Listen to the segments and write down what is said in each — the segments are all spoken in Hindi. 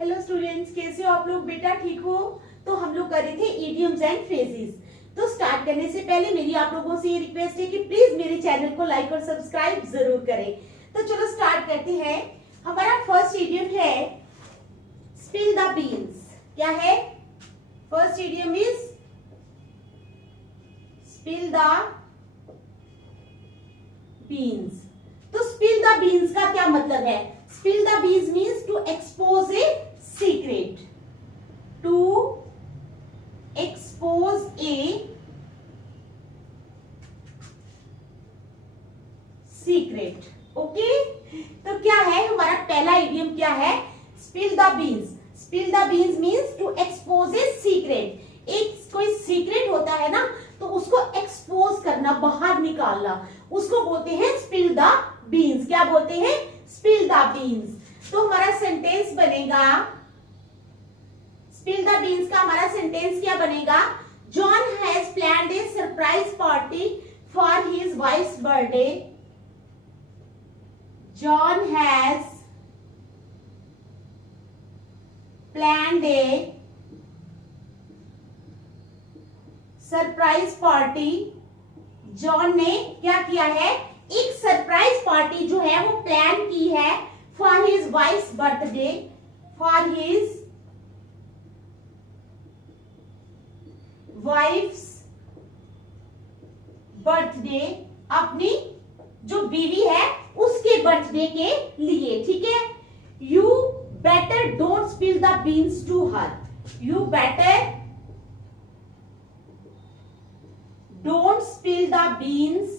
हेलो स्टूडेंट्स, कैसे हो आप लोग? बेटा ठीक हो? तो हम लोग कर रहे थे इडियम्स एंड फ्रेजेस। तो स्टार्ट करने से पहले मेरी आप लोगों से ये रिक्वेस्ट है कि प्लीज मेरे चैनल को लाइक और सब्सक्राइब जरूर करें। तो चलो स्टार्ट करते हैं। हमारा फर्स्ट इडियम है स्पिल द बीन्स। क्या है? First idiom is spill the beans. तो स्पिल द बीन्स का क्या मतलब है? Spill the beans means to expose a secret. To expose a secret. Okay, तो क्या है हमारा पहला इडियम? क्या है? Spill the beans. Spill the beans means to expose a secret. एक कोई सीक्रेट होता है ना, तो उसको एक्सपोज करना, बाहर निकालना, उसको बोलते हैं स्पिल द बीन्स। क्या बोलते हैं? Spill the beans. तो हमारा सेंटेंस बनेगा, स्पिल द बीन्स का हमारा सेंटेंस क्या बनेगा? John has planned A surprise party for his wives birthday. John has planned A surprise party. John ने क्या किया है? एक सरप्राइज पार्टी जो है वो प्लान की है for his wives birthday. For his wives birthday, अपनी जो बीवी है उसके बर्थडे के लिए। ठीक है। You better don't spill the beans to her. You better don't spill the beans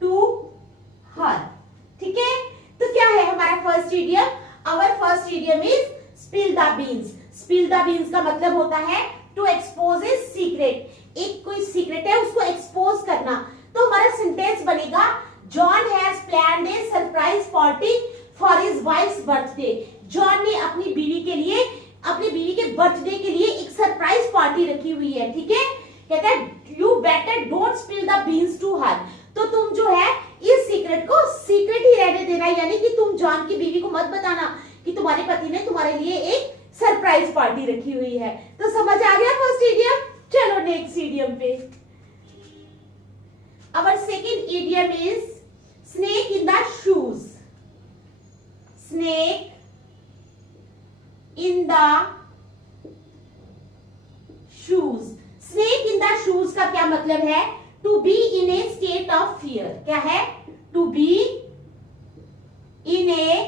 to her। ठीक है। तो क्या है हमारा first idiom? Our first idiom is spill the beans. Spill the beans का मतलब होता है टू एक्सपोज ए सीक्रेट। एक कोई सीक्रेट है उसको एक्सपोज करना। तो हमारा सेंटेंस बनेगा John has planned A surprise party for his wives birthday. John ने अपनी बीवी के लिए, अपनी बीवी के बर्थडे के लिए एक सरप्राइज पार्टी रखी हुई है। ठीक है। कहता है you better don't spill the beans to her. तो तुम जो है इस सीक्रेट को सीक्रेट ही रहने देना, यानी कि तुम जॉन की बीवी को मत बताना कि तुम्हारे पति ने तुम्हारे लिए एक सरप्राइज पार्टी रखी हुई है। तो समझ आ गया फर्स्ट इडियम? चलो नेक्स्ट इडियम पे। Our second idiom is snake in the shoes. Snake in the shoes। snake in the shoes का क्या मतलब है? to be in a state of fear। क्या है? to be in a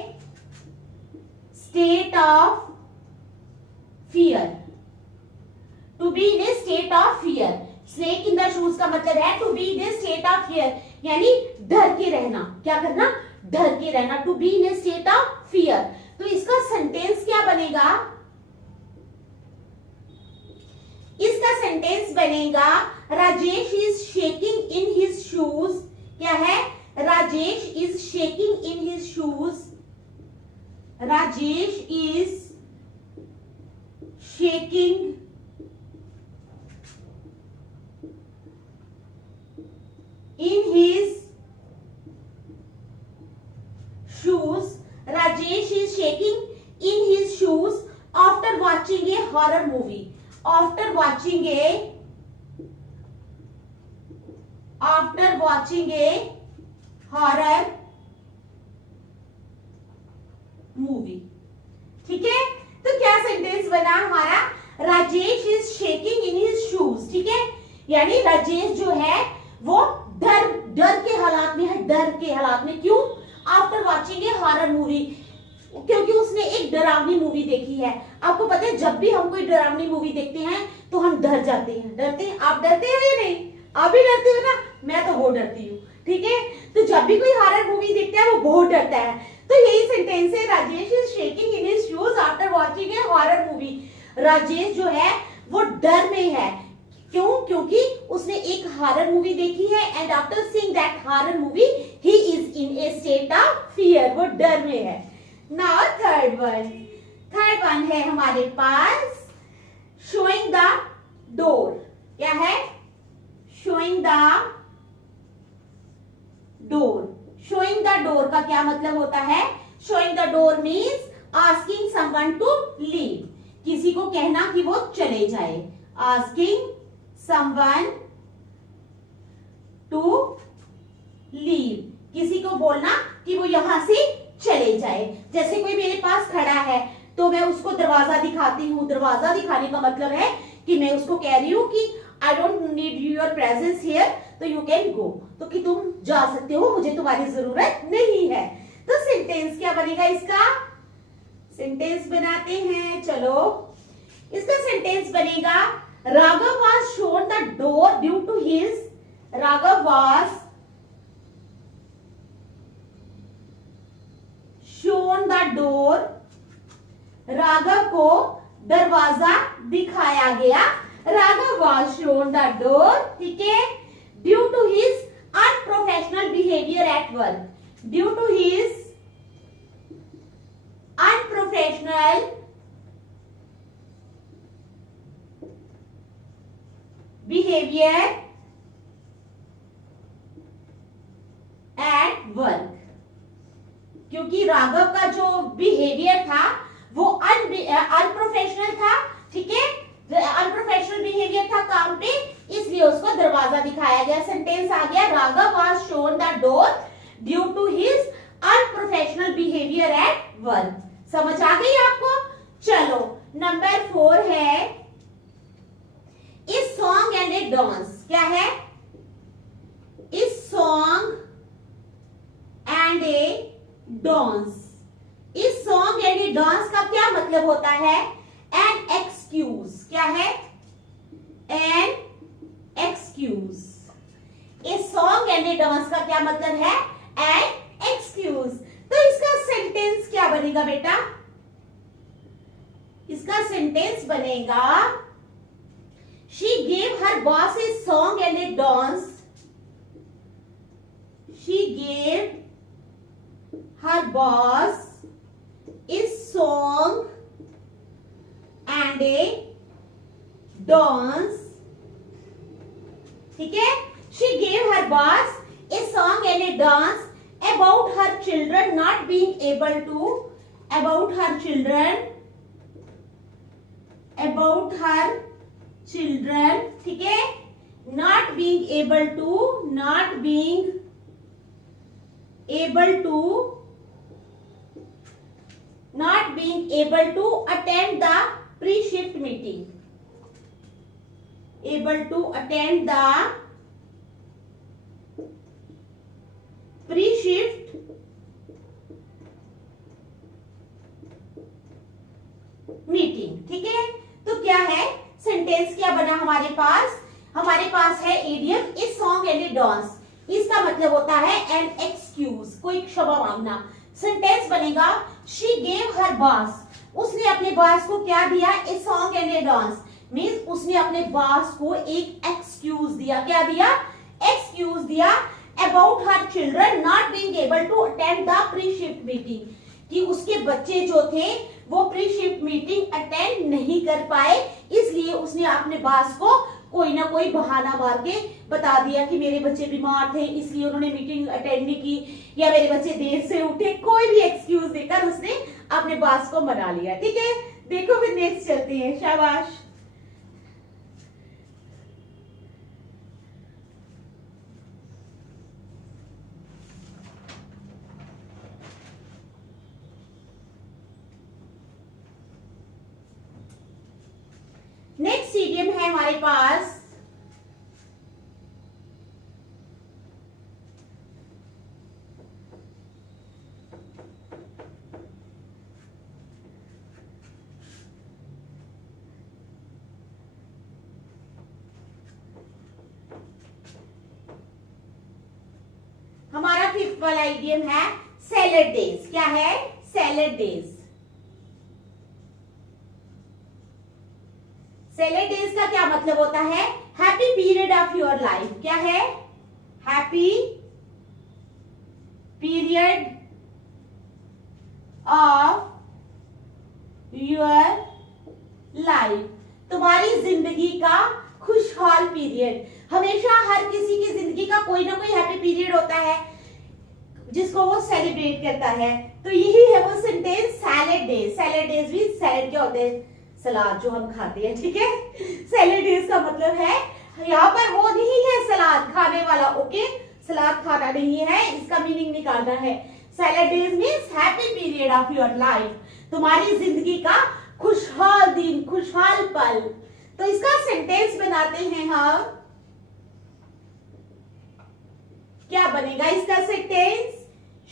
state of fear। to be in a state of fear। snake in the shoes का मतलब है to be in a state of fear, यानी डर के रहना। क्या करना? डर के रहना। to be in a state of fear। तो इसका सेंटेंस क्या बनेगा? इसका सेंटेंस बनेगा Rajesh is shaking in his shoes. क्या है? Rajesh is shaking in his shoes. Rajesh is shaking in his shoes. Rajesh is shaking in his shoes after watching a horror movie। After watching a horror movie। ठीक है। तो क्या सेंटेंस बना हमारा? Rajesh is shaking in his shoes. ठीक है। यानी राजेश जो है वो डर के हालात में है। डर के हालात में क्यों? आफ्टर वॉचिंग ए हॉरर मूवी, क्योंकि उसने एक डरावनी मूवी देखी है। आपको पता है जब भी हम कोई डरावनी मूवी देखते हैं तो हम डर जाते हैं। डरते हैं? आप डरते हो या नहीं? आप भी डरते हो ना? मैं तो बहुत डरती हूँ। ठीक है। तो जब भी कोई हॉरर मूवी देखता है वो बहुत डरता है। तो यही सेंटेंस है, Rajesh is shaking in his shoes after watching A horror movie. Rajesh जो है वो डर में है। क्यों? क्योंकि उसने एक हॉरर मूवी देखी है and after seeing that horror movie he is in A state of fear. वो डर में है। नाउ थर्ड वन है हमारे पास शोइंग द डोर। क्या है? showing the door. Showing the door का क्या मतलब होता है? Showing the door means asking someone to leave, किसी को कहना कि वो चले जाए। आस्किंग समवन टू लीव, किसी को बोलना कि वो यहां से चले जाए। जैसे कोई मेरे पास खड़ा है तो मैं उसको दरवाजा दिखाती हूँ। दरवाजा दिखाने का मतलब है कि मैं उसको कह रही हूँ कि I don't need your presence here, तो यू कैन गो, तो कि तुम जा सकते हो, मुझे तुम्हारी जरूरत नहीं है। तो सेंटेंस क्या बनेगा इसका? सेंटेंस बनाते हैं, चलो। इसका सेंटेंस बनेगा Raghav was shown the door due to his, Raghav was shown the door, Raghav को दरवाजा दिखाया गया। Raghav was shown the door, ठीक है, due to his unprofessional behaviour at work, due to his unprofessional behaviour at work. क्योंकि राघव का जो बिहेवियर था वो अनप्रोफेशनल था, ठीक है, अनप्रोफेशनल बिहेवियर था काम पे, इसलिए उसको दरवाजा दिखाया गया। सेंटेंस आ गया Raghav was shown the door due to his unprofessional behaviour at work. समझ आ गई आपको? चलो, नंबर 4 है इस सॉन्ग एंड ए डांस। क्या है? इस सॉन्ग एंड ए डांस। इस सॉन्ग एंड ए डांस का क्या मतलब होता है? An excuse. क्या है? An excuse. इस सॉन्ग एंड ए डांस का क्या मतलब है? An excuse. तो इसका सेंटेंस क्या बनेगा बेटा? इसका सेंटेंस बनेगा she gave her boss a song and a dance, she gave her boss a song and a dance, ठीक है, she gave her boss a song and a dance about her children not being able to, about her children, about her children, ठीक है, not being able to, not being able to, not being able to attend the pre-shift meeting, able to attend the pre-shift meeting, ठीक है। तो क्या है सेंटेंस? क्या बना हमारे पास? हमारे पास है इडियम इस सॉन्ग एंड ए डांस। इसका मतलब होता है एन एक्सक्यूज, कोई क्षमा मांगना। सेंटेंस बनेगा शी गेव हर बॉस, उसने अपने बॉस को क्या दिया? A song and A dance means उसने अपने बॉस को एक एक्सक्यूज दिया। क्या दिया? एक्सक्यूज दिया about her children not being able to attend the pre shift meeting, कि उसके बच्चे जो थे वो प्री शिफ्ट मीटिंग अटेंड नहीं कर पाए, इसलिए उसने अपने बॉस को कोई ना कोई बहाना मार के बता दिया कि मेरे बच्चे बीमार थे इसलिए उन्होंने मीटिंग अटेंड नहीं की, या मेरे बच्चे देर से उठे, कोई भी एक्सक्यूज देकर उसने अपने बॉस को मना लिया। ठीक है, देखो फिर नेक्स्ट चलते हैं। शाबाश। नेक्स्ट इडियम है हमारे पास हमारा फिफ्थ वाला इडियम है सैलेड डेज। क्या है? Salad days. सैलेड डेज का क्या मतलब होता है? Happy period of your life. क्या है? Happy period of your life, तुम्हारी जिंदगी का खुशहाल पीरियड। हमेशा हर किसी की जिंदगी का कोई ना कोई हैप्पी पीरियड होता है, जिसको वो सेलिब्रेट करता है। तो यही है वो sentence salad days. Salad days भी, सैलेड क्या होते हैं, सलाद जो हम खाते हैं, ठीक है। सैलेड डेज का मतलब है यहाँ पर वो नहीं है सलाद खाने वाला, ओके, सलाद खाना नहीं है, इसका मीनिंग निकालना है। Salad days means happy period of your life, तुम्हारी जिंदगी का खुशहाल दिन, खुशहाल पल। तो इसका सेंटेंस बनाते हैं हम, क्या बनेगा इसका sentence?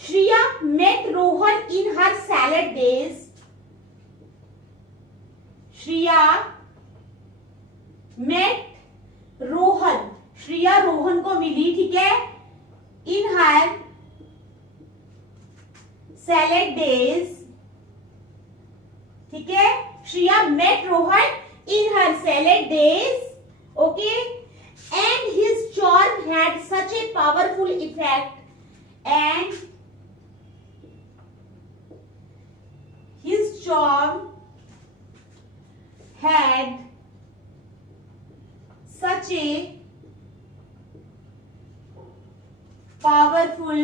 Shriya met Rohan in her salad days. Shriya met Rohan, Shriya Rohan को मिली, ठीक है, इन हर सैलेड डेज, ठीक है। Shriya met Rohan in her salad days, okay, and his charm had such a powerful effect, and his charm had such a powerful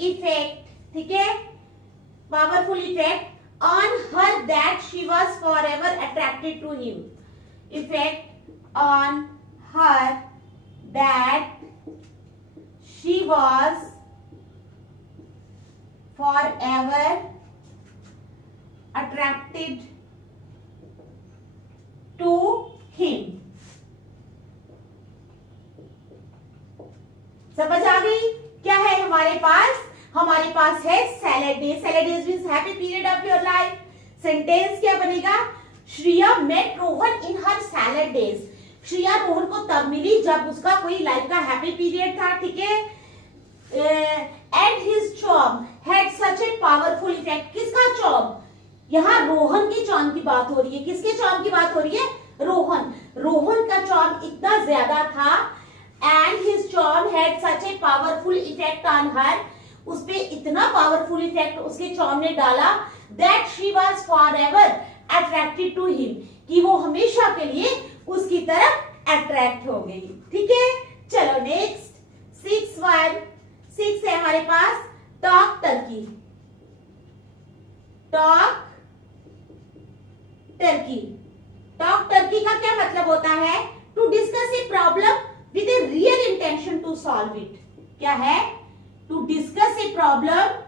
effect, ठीक है, powerful effect on her that she was forever attracted to him. Effect on her that she was forever attracted to him. समझ आ गई? क्या है हमारे पास? हमारे पास है salad days. Salad days means happy period of your life. Sentence क्या बनेगा? Shriya met Rohan in her salad days. Shriya Rohan को तब मिली जब उसका कोई लाइफ का हैप्पी पीरियड था, ठीक है। And his charm had such a powerful effect. किसका चार्म? यहाँ रोहन के चार्म की बात हो रही है। किसके चार्म की बात हो रही है? रोहन। रोहन का चार्म इतना ज्यादा था, and his charm had such a powerful effect on her, उस पे इतना पावरफुल इफेक्ट उसके चार्म ने डाला, that she was forever attracted to him, कि वो हमेशा के लिए उसकी तरफ अट्रैक्ट हो गई, ठीक है। चलो नेक्स्ट 6 है हमारे पास, talk turkey. Talk turkey. Talk turkey का क्या मतलब होता है? To discuss a problem with a real intention to solve it. क्या है? To discuss a problem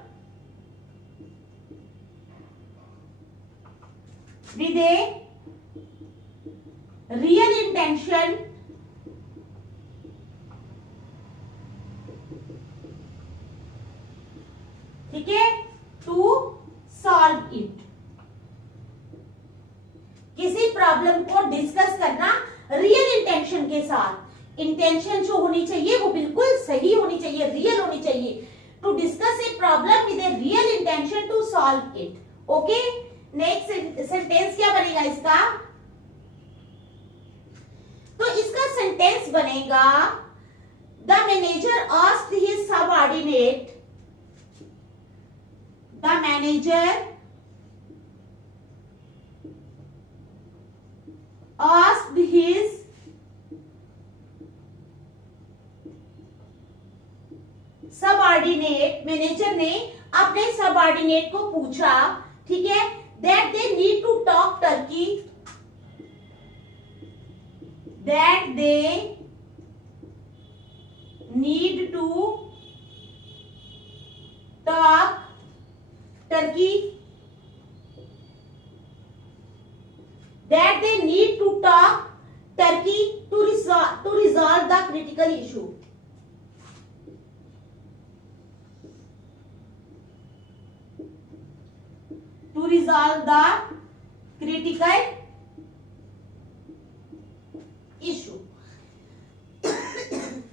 with a real intention ठीक है, टू सॉल्व इट। किसी प्रॉब्लम को डिस्कस करना रियल इंटेंशन के साथ। इंटेंशन जो होनी चाहिए वो बिल्कुल सही होनी चाहिए, रियल होनी चाहिए। To discuss a problem with a real intention to solve it, okay. Next sentence क्या बनेगा इसका? तो इसका सेंटेंस बनेगा, the manager asked his subordinate, the manager asked his subordinate, manager ने अपने सबऑर्डिनेट को पूछा, ठीक है, that they need to talk Turkey, that they need to talk Turkey, that they need to talk Turkey to resolve the critical issue. To resolve the critical issue.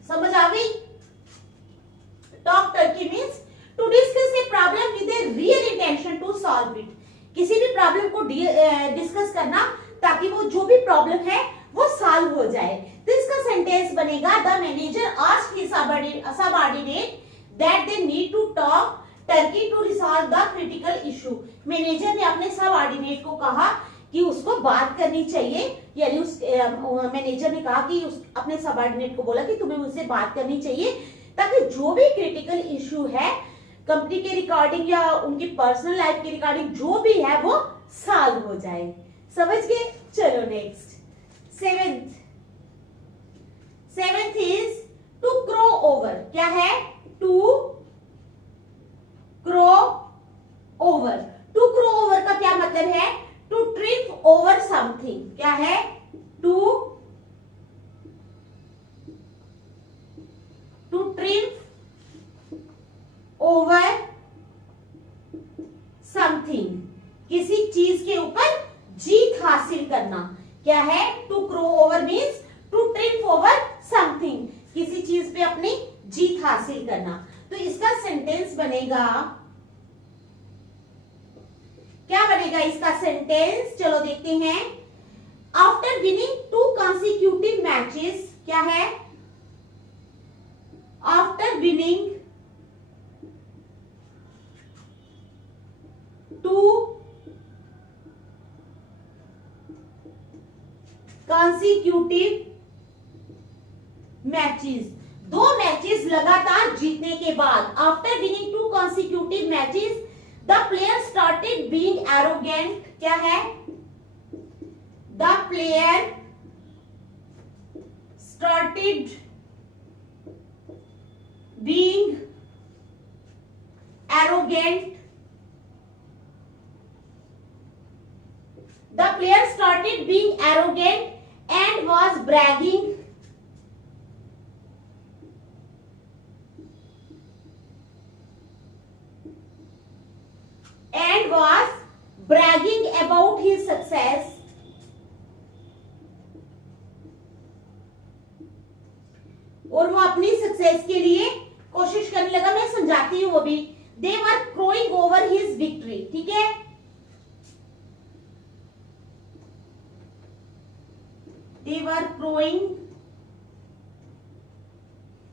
समझ आ गई? Talk Turkey means to discuss a problem with a real intention to solve it. किसी भी प्रॉब्लम को डिस्कस करना ताकि वो जो भी प्रॉब्लम है वो सॉल्व हो जाए। तो इसका सेंटेंस बनेगा, the manager asked his subordinate that they need to talk turkey to resolve the critical issue. Manager ने अपने सबऑर्डिनेट को कहा कि उसको बात करनी चाहिए, यानी उस मैनेजर ने कहा कि अपने सबऑर्डिनेट को बोला कि तुम्हें मुझसे बात करनी चाहिए ताकि जो भी क्रिटिकल इशू है कंपनी के रिगार्डिंग या उनकी पर्सनल लाइफ के रिगार्डिंग जो भी है वो सॉल्व हो जाए। समझ गए? चलो next, seventh is to crow over. क्या है? To crow over. To crow over का क्या मतलब है? To trip over something. क्या है? टू ट्रिप ओवर समथिंग, किसी चीज के ऊपर जीत हासिल करना। क्या है? To crow over means to trip over something, किसी चीज पे अपनी जीत हासिल करना। तो इसका सेंटेंस बनेगा, क्या बनेगा इसका सेंटेंस? चलो देखते हैं। After winning 2 consecutive matches. क्या है? After winning 2 consecutive matches, 2 matches लगातार जीतने के बाद, after winning 2 consecutive matches, the player started being arrogant. क्या है? The player started being arrogant. The player started being arrogant and was bragging about his success. और वो अपनी सक्सेस के लिए कोशिश करने लगा। मैं समझाती हूँ वो भी। They were crowing over his victory. ठीक है? They were crowing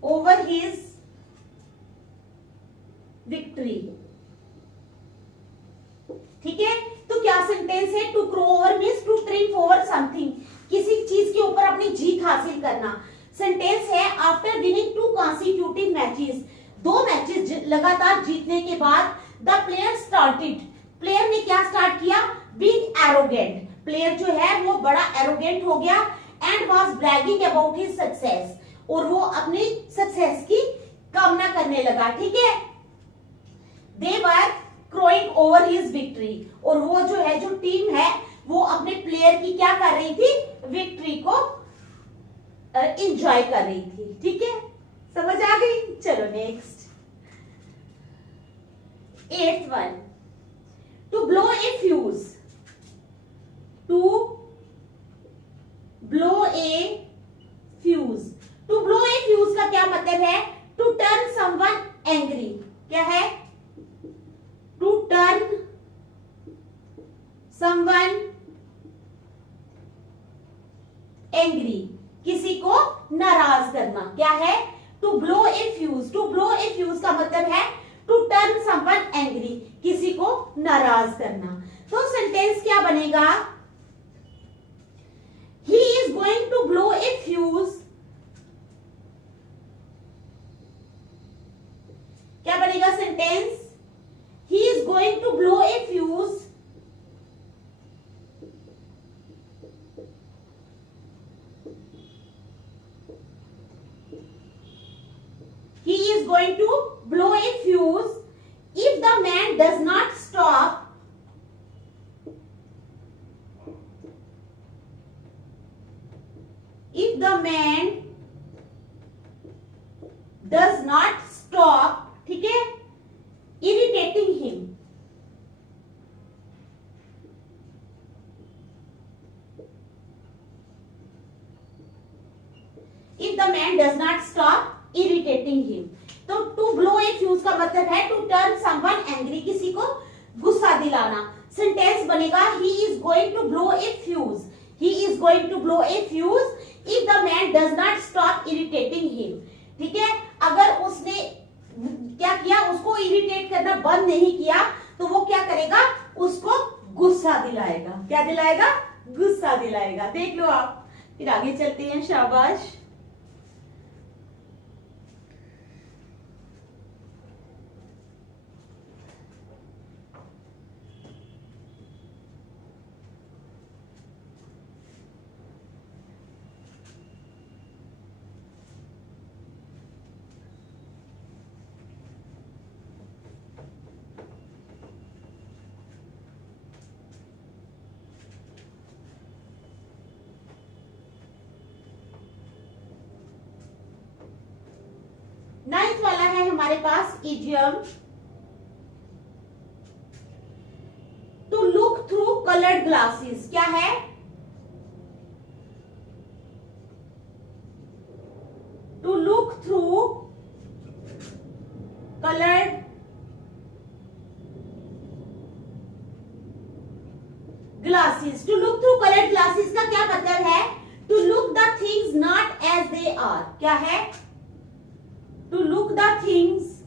over his victory. ठीक है? तो क्या सेंटेंस है? To crow over means to trip over something, किसी चीज के ऊपर अपनी जीत हासिल करना। सेंटेंस है after winning 2 consecutive matches, 2 matches लगातार जीतने के बाद, द प्लेयर स्टार्टेड, प्लेयर ने क्या स्टार्ट किया? बीइंग एरोगेंट, प्लेयर जो है वो बड़ा एरोगेंट हो गया। And was bragging about his success, और वो अपनी सक्सेस की कामना करने लगा। ठीक है? दे वर क्रोइंग ओवर हिज विक्ट्री, और वो जो है, जो टीम है, वो अपने प्लेयर की क्या कर रही थी? विक्ट्री को एंजॉय कर रही थी। ठीक है? समझ आ गई? चलो next, 8th one, to blow a fuse. To blow a fuse. To blow a fuse का क्या मतलब है? To turn someone angry. क्या है? टू टर्न समवन एंग्री, किसी को नाराज करना। क्या है? To blow a fuse. To blow a fuse का मतलब है टू टर्न समवन एंग्री, किसी को नाराज करना। तो सेंटेंस क्या बनेगा? He is going to blow a fuse. क्या बनेगा sentence? He is going to blow a fuse. He is going to blow a fuse if the man does not stop. If the man does not stop, ठीक है, irritating him. If the man does not stop irritating him. तो to blow a fuse का मतलब है to turn someone angry, किसी को गुस्सा दिलाना। सेंटेंस बनेगा he is going to blow a fuse. He is going to blow a fuse if the man does not stop irritating him. ठीक है? अगर उसने क्या किया? उसको इरिटेट करना बंद नहीं किया तो वो क्या करेगा? उसको गुस्सा दिलाएगा। क्या दिलाएगा? गुस्सा दिलाएगा। देख लो आप। फिर आगे चलते हैं। शाबाश। हमारे पास idiom to look through coloured glasses. क्या है? To look through coloured glasses. To look through coloured glasses का क्या मतलब है? To look the things not as they are. क्या है? To look the things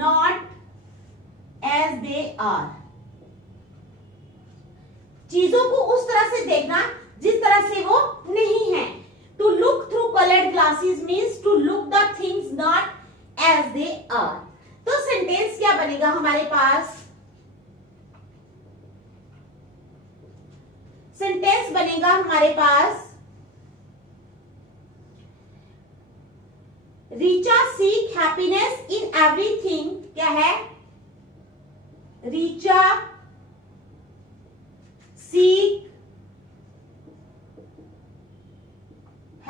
not as they are. चीजों को उस तरह से देखना जिस तरह से वो नहीं है। To look through coloured glasses means to look the things not as they are. तो सेंटेंस क्या बनेगा हमारे पास? सेंटेंस बनेगा हमारे पास Richa seek happiness in everything. क्या है? Richa seek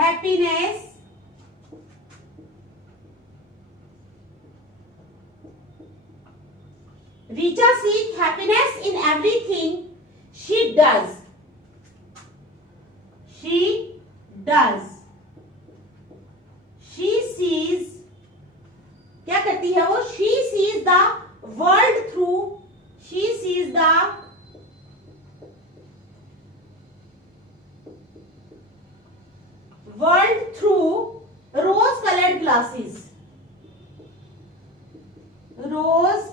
happiness Richa seeks happiness in everything she does. She does. She sees, क्या करती है वो? She sees the world through. She sees the world through rose-colored glasses. Rose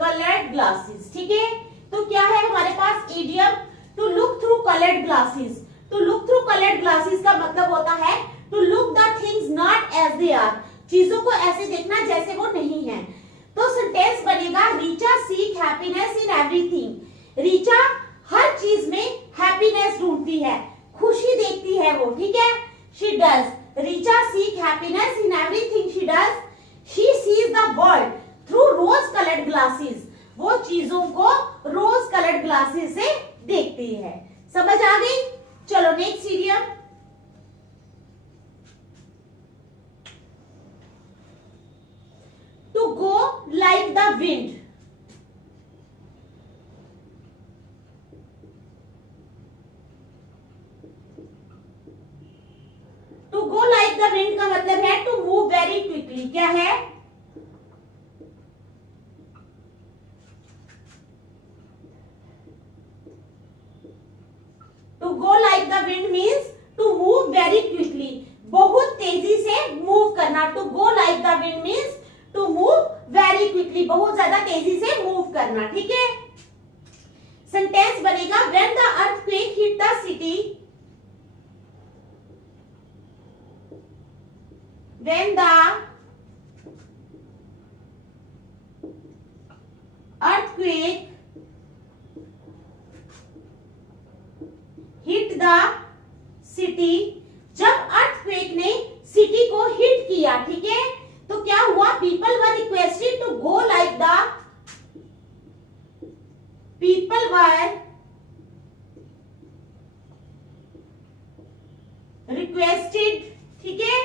coloured glasses. ठीक है, तो क्या है हमारे पास idiom to look through coloured glasses. To look through coloured glasses का मतलब होता है to look the things not as they are. चीजों को ऐसे देखना जैसे वो नहीं है। तो सेंटेंस बनेगा Richa seek happiness in everything. Richa हर चीज में हैप्पीनेस ढूंढती है, खुशी देखती है वो। ठीक है, she does. Richa seek happiness in everything she does. She sees the world through rose coloured glasses. वो चीजों को रोज कलर्ड ग्लासेस से देखती है। समझ आ गई? चलो next idiom. To go like the wind. To go like the wind का मतलब है टू मूव वेरी क्विकली। क्या है? To go like the wind means to move very quickly. बहुत तेजी से मूव करना। To go like the wind means to move very quickly. बहुत ज्यादा तेजी से मूव करना। ठीक है, सेंटेंस बनेगा when the earthquake hit the city. When the earthquake hit the city. जब अर्थक्वेक ने सिटी को हिट किया, ठीक है, तो क्या हुआ? People were requested to go like the people were requested, ठीक है,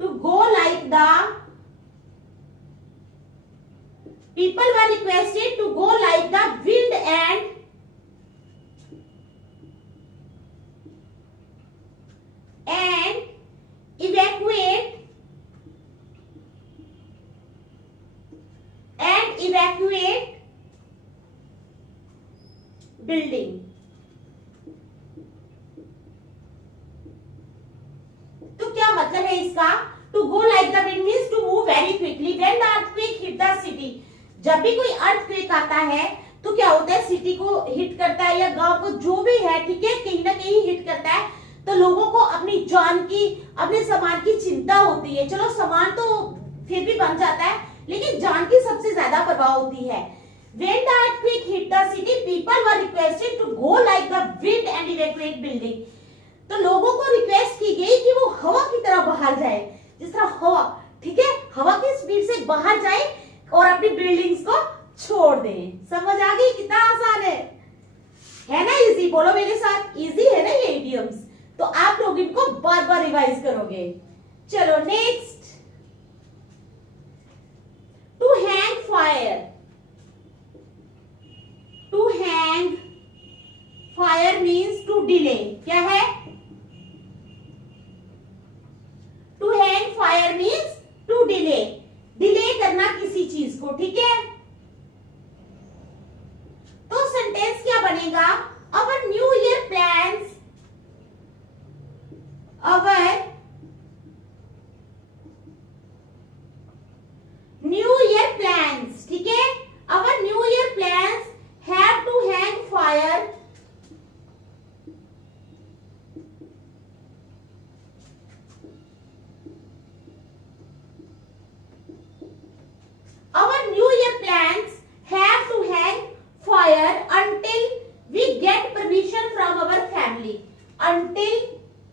to go like the people were requested to go like the wind and evacuate building. तो क्या मतलब है इसका? To go like the wind means to move very quickly when the earthquake hit the city. जब भी कोई earthquake आता है तो क्या होता है? सिटी को हिट करता है या गांव को, जो भी है, ठीक है, कहीं ना कहीं हिट करता है। तो लोगों को अपनी जान की, अपने सामान की चिंता होती है। चलो सामान तो फिर भी बन जाता है, लेकिन जान की सबसे ज्यादा परवाह होती है। When the earthquake hit the city, people were requested to go like the wind and evacuate building. तो लोगों को रिक्वेस्ट की गई कि वो हवा की तरह बाहर जाए, जिस तरह हवा, ठीक है, हवा की स्पीड से बाहर जाए और अपनी बिल्डिंग्स को छोड़ दें। समझ आ गई? कितना आसान है। इजी, बोलो मेरे साथ, इजी है ना ये इडियम्स, तो आप लोग इनको बार बार रिवाइज करोगे। चलो next, to hang fire. To hang fire means to delay. क्या है? To hang fire means to delay, delay करना किसी चीज को, ठीक है। तो सेंटेंस क्या बनेगा? Our new year plans, our new year plans, ठीक है। Our new year plans have to hang fire our new year plans have to hang fire until we get permission from our family, until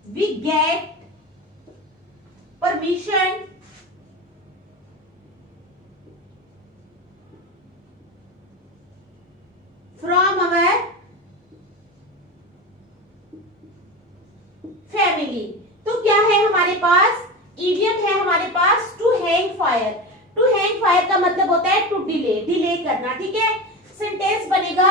we get permission from our family। तो क्या है हमारे पास? इडियम है हमारे पास to hang fire. To hang fire का मतलब होता है टू डिले, डिले करना, ठीक है। सेंटेंस बनेगा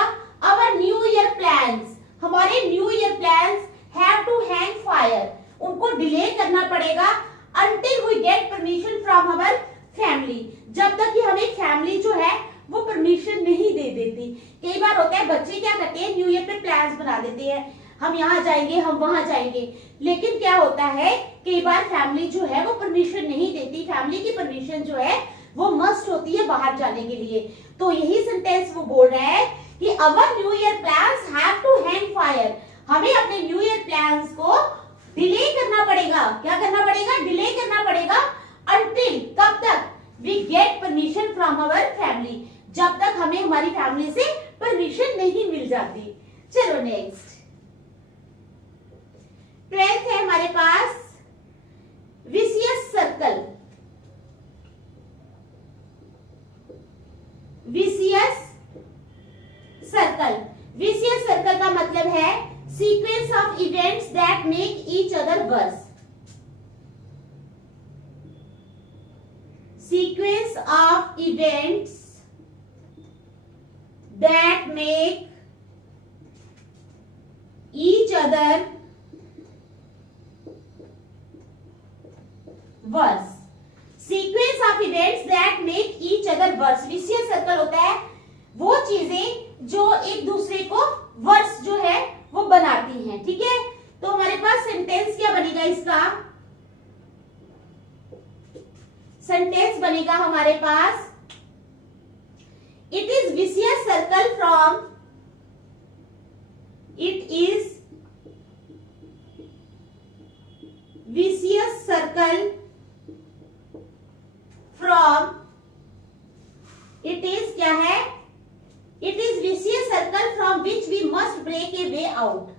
अवर न्यू ईयर प्लान्स, हमारे new year plans have to hang fire, उनको डिले करना पड़ेगा until we get permission from our family, जब तक कि हमें फैमिली जो है वो परमिशन नहीं दे देती। कई बार होता है बच्चे क्या करते हैं, न्यू ईयर पे प्लान्स बना देते हैं, हम यहाँ जाएंगे, हम वहां जाएंगे, लेकिन क्या होता है कई बार फैमिली जो है वो परमिशन नहीं देती। फैमिली की परमिशन जो है वो मस्ट होती है बाहर जाने के लिए। तो यही सेंटेंस वो बोल रहा है कि our new year plans have to hang fire, हमें अपने न्यू ईयर प्लान्स को डिले करना पड़ेगा। क्या करना पड़ेगा? डिले करना पड़ेगा। अंटिल, कब तक? We get permission from our family, जब तक हमें हमारी फैमिली से परमिशन नहीं मिल जाती। चलो नेक्स्ट, 12th है हमारे पास vicious circle. Vicious circle, vicious circle का मतलब है sequence of events that make each other worse. Sequence of events that make each other worse. Sequence of events that make each other worse. Vicious circle होता है वो चीजें जो एक दूसरे को वर्स जो है वो बनाती हैं, ठीक है। तो हमारे पास सेंटेंस क्या बनेगा इसका? सेंटेंस बनेगा हमारे पास it is vicious circle from, it is vicious circle from, it is क्या है? It is vicious circle from which we must break a way out.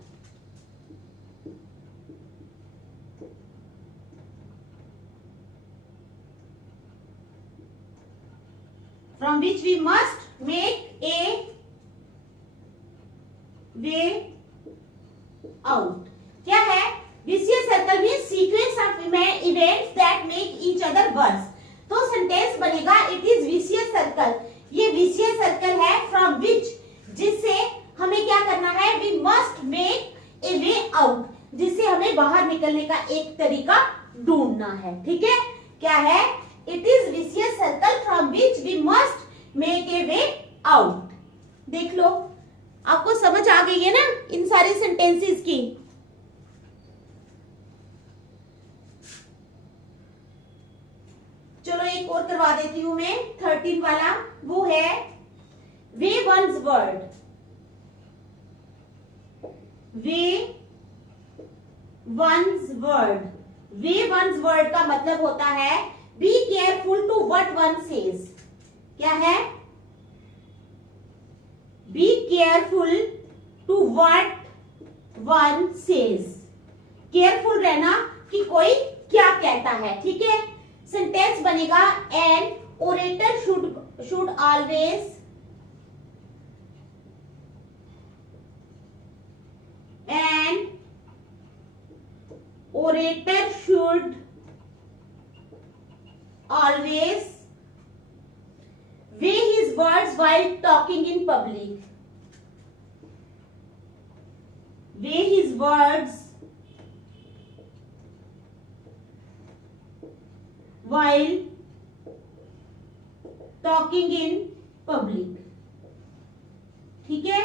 From which we must make a way out. क्या है? विशियस सर्कल में sequence of events that make each other worse. तो सेंटेंस बनेगा इट इज विशियस सर्कल, ये विशियस सर्कल है फ्रॉम विच, जिससे हमें क्या करना है? We must make a way out, जिससे हमें बाहर निकलने का एक तरीका ढूंढना है, ठीक है। क्या है? It is vicious circle from which we must make a way out. देख लो, आपको समझ आ गई है ना इन सारे सेंटेंसेस की? चलो एक और करवा देती हूं मैं, 13 वाला, वो है weigh one's word. Weigh one's word, weigh one's word का मतलब होता है be careful to what one says. क्या है? Be careful to what one says, careful रहना कि कोई क्या कहता है, ठीक है। सेंटेंस बनेगा an orator should always orator should always weigh his words while talking in public. Weigh his words while talking in public. ठीक है,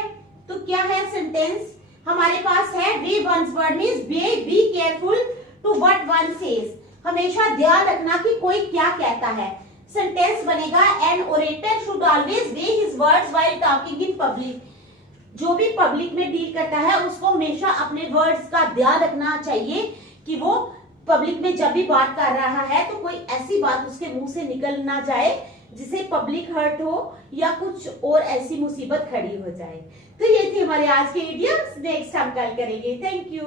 तो क्या है सेंटेंस हमारे पास है, weigh one's word means be careful to what one says, हमेशा ध्यान रखना कि कोई क्या कहता है। सेंटेंस बनेगा an orator should always weigh his words while talking in public, जो भी पब्लिक में डील करता है उसको हमेशा अपने वर्ड्स का ध्यान रखना चाहिए कि वो पब्लिक में जब भी बात कर रहा है तो कोई ऐसी बात उसके मुंह से निकल ना जाए जिसे पब्लिक हर्ट हो या कुछ और ऐसी मुसीबत खड़ी हो जाए। तो ये थी हमारे आज के इडियम्स, नेक्स्ट हम कल करेंगे। Thank you.